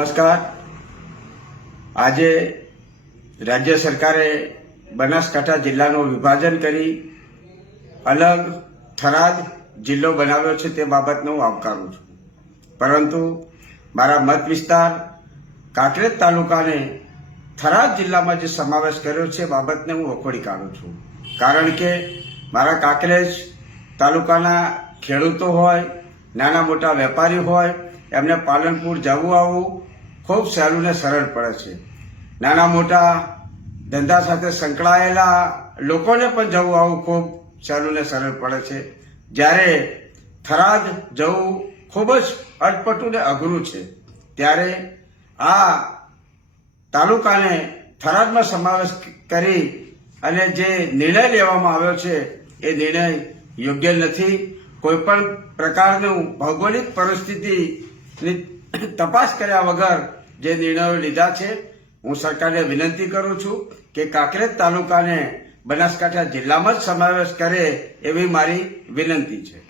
નમસ્કાર. આજે રાજ્ય સરકારે બનાસકાંઠા જિલ્લાનું વિભાજન કરી અલગ થરાદ જિલ્લો બનાવ્યો છે તે બાબતને હું આવકારું છું. પરંતુ મારા મત વિસ્તાર કાંકરેજ તાલુકાને થરાદ જિલ્લામાં જે સમાવેશ કર્યો છે બાબતને હું વખોડી કાઢું છું. કારણ કે મારા કાંકરેજ તાલુકાના ખેડૂતો હોય, નાના મોટા વેપારી હોય, એમને પાલનપુર જવું આવવું ખૂબ સહેલું ને સરળ પડે છે. નાના મોટા ધંધા સાથે સંકળાયેલા લોકોને પણ જવું આવવું ખૂબ સહેલું ને સરળ પડે છે. જ્યારે થરાદ જવું ખૂબ જ અટપટું ને અઘરું છે. ત્યારે આ તાલુકાને થરાદમાં સમાવેશ કરી અને જે નિર્ણય લેવામાં આવ્યો છે, એ નિર્ણય યોગ્ય નથી. કોઈ પણ પ્રકારનું ભૌગોલિક પરિસ્થિતિની તપાસ કર્યા વગર જે નિર્ણયો લીધા છે, હું સરકારને વિનંતી કરું છું કે કાંકરેજ તાલુકાને બનાસકાંઠા જિલ્લામાં જ સમાવેશ કરે એવી મારી વિનંતી છે.